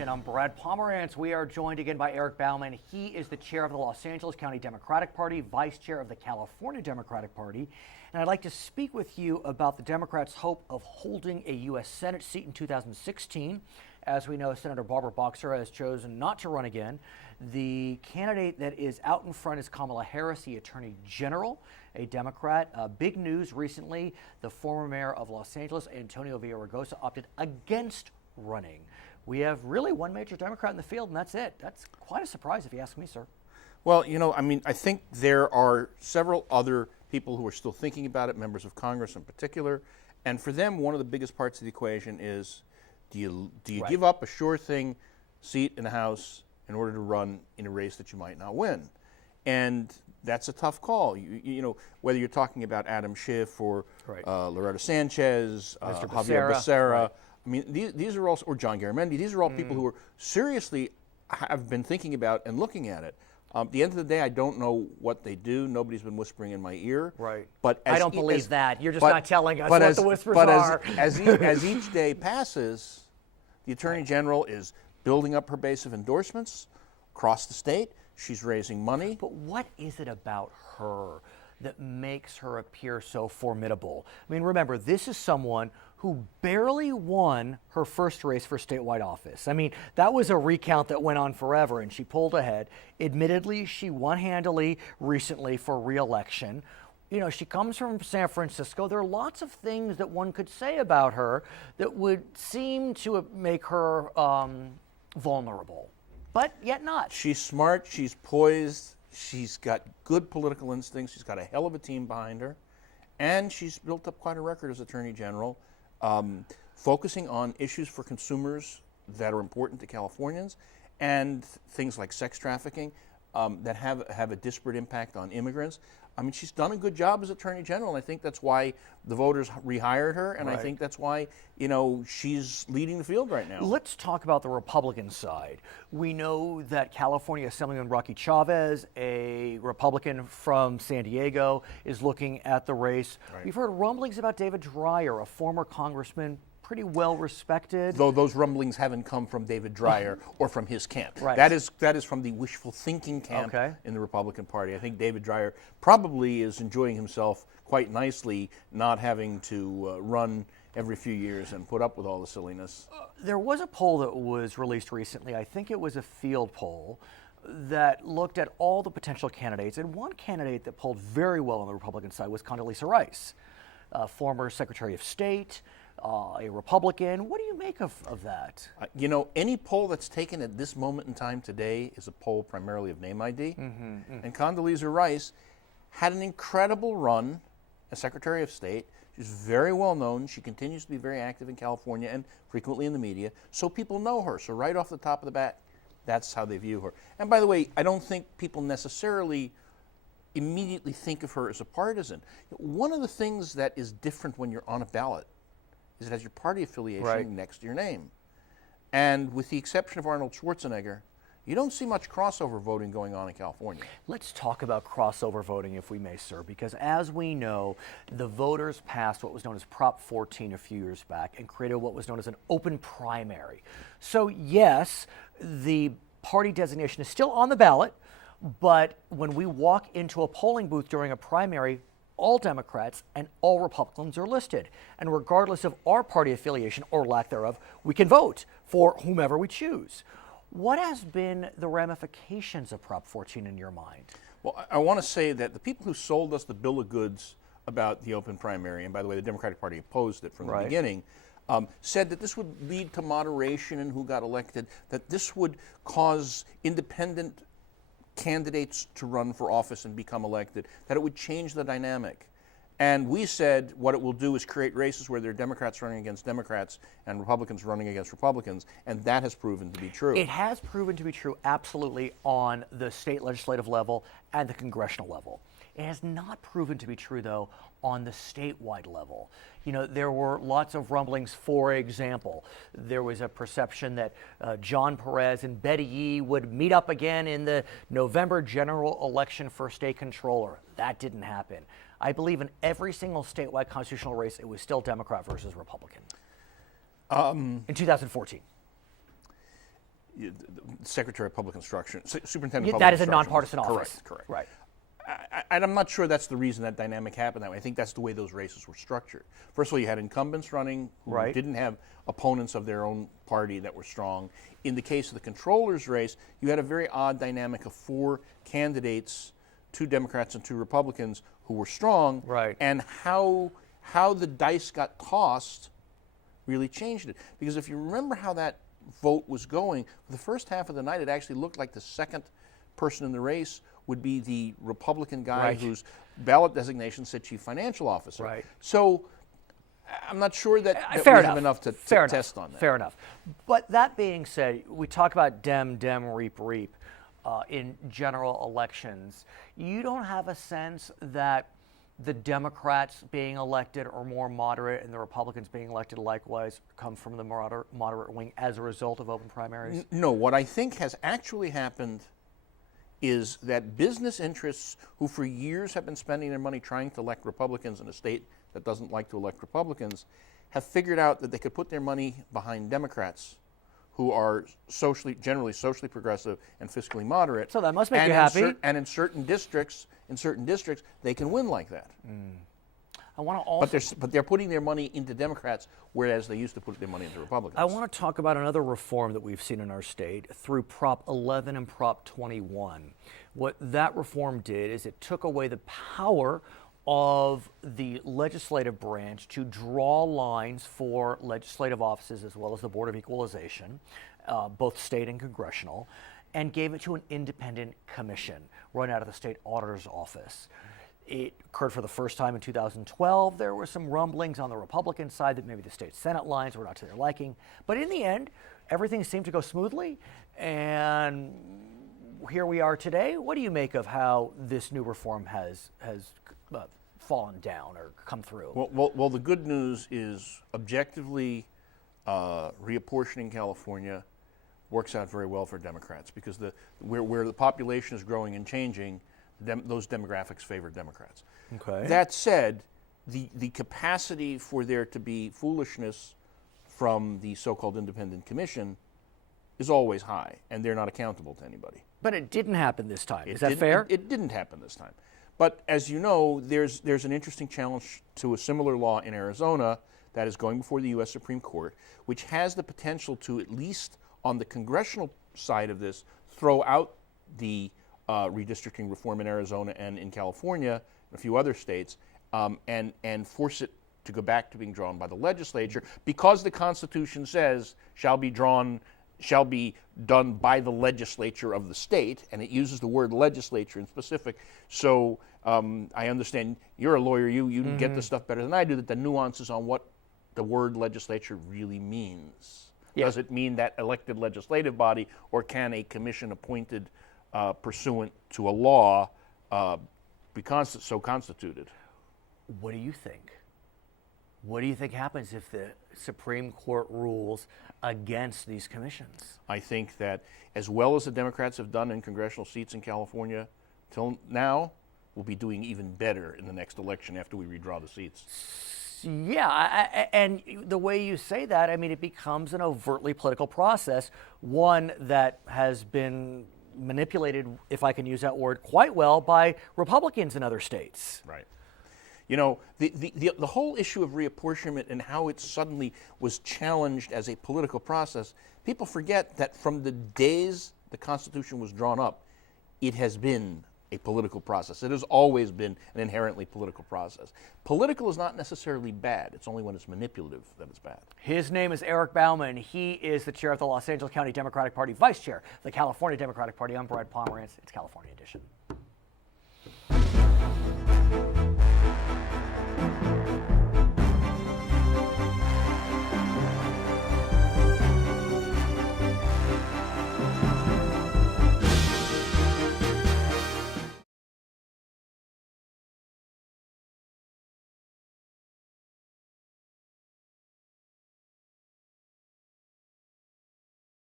Edition. I'm Brad Pomerance. We are joined again by Eric Bauman. He is the chair of the Los Angeles County Democratic Party, vice chair of the California Democratic Party. And I'd like to speak with you about the Democrats' hope of holding a U.S. Senate seat in 2016. As we know, Senator Barbara Boxer has chosen not to run again. The candidate that is out in front is Kamala Harris, the Attorney General, a Democrat. Big news recently, the former mayor of Los Angeles, Antonio Villaraigosa, opted against running. We have really one major Democrat in the field, and that's it. That's quite a surprise if you ask me, sir. Well, I think there are several other people who are still thinking about it, members of Congress in particular, and for them, one of the biggest parts of the equation is, do you Right. give up a sure thing seat in the House in order to run in a race that you might not win? And that's a tough call. You know, whether you're talking about Adam Schiff or Right. Loretta Sanchez, Mr. Javier Becerra. Right. I mean, these are all, or John Garamendi, these are all people who are seriously have been thinking about and looking at it. At the end of the day, I don't know what they do. Nobody's been whispering in my ear. Right. But I don't believe that. You're just not telling us what the whispers are. As each day passes, the Attorney General is building up her base of endorsements across the state. She's raising money. But what is it about her that makes her appear so formidable? I mean, remember, this is someone who barely won her first race for statewide office. I mean, that was a recount that went on forever, and she pulled ahead. Admittedly, she won handily recently for re-election. You know, she comes from San Francisco. There are lots of things that one could say about her that would seem to make her vulnerable, but yet not. She's smart, she's poised, she's got good political instincts, she's got a hell of a team behind her, and she's built up quite a record as Attorney General, focusing on issues for consumers that are important to Californians, and things like sex trafficking that have a disparate impact on immigrants. I mean, she's done a good job as Attorney General, and I think that's why the voters rehired her, and Right. I think that's why, she's leading the field right now. Let's talk about the Republican side. We know that California Assemblyman Rocky Chavez, a Republican from San Diego, is looking at the race. Right. We've heard rumblings about David Dreyer, a former congressman, pretty well respected. Though those rumblings haven't come from David Dreyer or from his camp. Right. That is from the wishful thinking camp Okay. in the Republican Party. I think David Dreyer probably is enjoying himself quite nicely, not having to run every few years and put up with all the silliness. There was a poll that was released recently. I think it was a field poll that looked at all the potential candidates, and one candidate that polled very well on the Republican side was Condoleezza Rice, former Secretary of State, a Republican. What do you make of that? Any poll that's taken at this moment in time today is a poll primarily of name ID. And Condoleezza Rice had an incredible run as Secretary of State. She's very well known. She continues to be very active in California and frequently in the media. So people know her. So right off the top of the bat, that's how they view her. And by the way, I don't think people necessarily immediately think of her as a partisan. One of the things that is different when you're on a ballot is it has your party affiliation Right. next to your name. And with the exception of Arnold Schwarzenegger, you don't see much crossover voting going on in California. Let's talk about crossover voting, if we may, sir, because as we know, the voters passed what was known as Prop 14 a few years back and created what was known as an open primary. So yes, the party designation is still on the ballot, but when we walk into a polling booth during a primary, all Democrats and all Republicans are listed. And regardless of our party affiliation or lack thereof, we can vote for whomever we choose. What has been the ramifications of Prop 14 in your mind? Well, I want to say that the people who sold us the bill of goods about the open primary, and by the way, the Democratic Party opposed it from the Right. beginning, said that this would lead to moderation in who got elected, that this would cause independent candidates to run for office and become elected, that it would change the dynamic. And we said what it will do is create races where there are Democrats running against Democrats and Republicans running against Republicans, and that has proven to be true. It has proven to be true, absolutely, on the state legislative level and the congressional level. It has not proven to be true, though, on the statewide level. You know, there were lots of rumblings. For example, there was a perception that John Perez and Betty Yee would meet up again in the November general election for state controller. That didn't happen. I believe in every single statewide constitutional race, it was still Democrat versus Republican in 2014. Secretary of Public Instruction, Superintendent of Public That is a Instruction. nonpartisan office. Correct. Right. I'm not sure that's the reason that dynamic happened that way. I think that's the way those races were structured. First of all, you had incumbents running who didn't have opponents of their own party that were strong. In the case of the controller's race, you had a very odd dynamic of 4 candidates, 2 Democrats and 2 Republicans, who were strong. Right. And how the dice got tossed really changed it. Because if you remember how that vote was going, for the first half of the night, it actually looked like the second person in the race would be the Republican guy whose ballot designation said chief financial officer. Right. So I'm not sure that we have enough to test on that. Fair enough. But that being said, we talk about dem, reap in general elections. You don't have a sense that the Democrats being elected are more moderate and the Republicans being elected likewise come from the moderate wing as a result of open primaries? No, what I think has actually happened is that business interests who for years have been spending their money trying to elect Republicans in a state that doesn't like to elect Republicans have figured out that they could put their money behind Democrats who are generally socially progressive and fiscally moderate. So that must make you happy. And in certain districts, they can win like that. I want to also, but they're putting their money into Democrats, whereas they used to put their money into Republicans. I want to talk about another reform that we've seen in our state through Prop 11 and Prop 21. What that reform did is it took away the power of the legislative branch to draw lines for legislative offices as well as the Board of Equalization, both state and congressional, and gave it to an independent commission run out of the state auditor's office. It occurred for the first time in 2012. There were some rumblings on the Republican side that maybe the state Senate lines were not to their liking. But in the end, everything seemed to go smoothly. And here we are today. What do you make of how this new reform has fallen down or come through? Well, the good news is objectively reapportioning California works out very well for Democrats because where the population is growing and changing, those demographics favor Democrats. Okay. That said, the capacity for there to be foolishness from the so-called independent commission is always high, and they're not accountable to anybody. But it didn't happen this time. Is that fair? It didn't happen this time. But as you know, there's an interesting challenge to a similar law in Arizona that is going before the U.S. Supreme Court, which has the potential to, at least on the congressional side of this, throw out the redistricting reform in Arizona and in California and a few other states, and force it to go back to being drawn by the legislature because the Constitution says shall be done by the legislature of the state, and it uses the word legislature in specific. So I understand you're a lawyer, you get this stuff better than I do, that the nuances on what the word legislature really means. Yeah. Does it mean that elected legislative body, or can a commission appointed pursuant to a law be so constituted? What do you think? What do you think happens if the Supreme Court rules against these commissions? I think that as well as the Democrats have done in congressional seats in California till now, we'll be doing even better in the next election after we redraw the seats. Yeah, and the way you say that, I mean, it becomes an overtly political process, one that has been manipulated, if I can use that word, quite well by Republicans in other states. Right. You know, the whole issue of reapportionment and how it suddenly was challenged as a political process, people forget that from the days the Constitution was drawn up, it has been a political process. It has always been an inherently political process. Political is not necessarily bad. It's only when it's manipulative that it's bad. His name is Eric Bauman. He is the chair of the Los Angeles County Democratic Party, vice chair of the California Democratic Party. I'm Brad Pomerance. It's California Edition.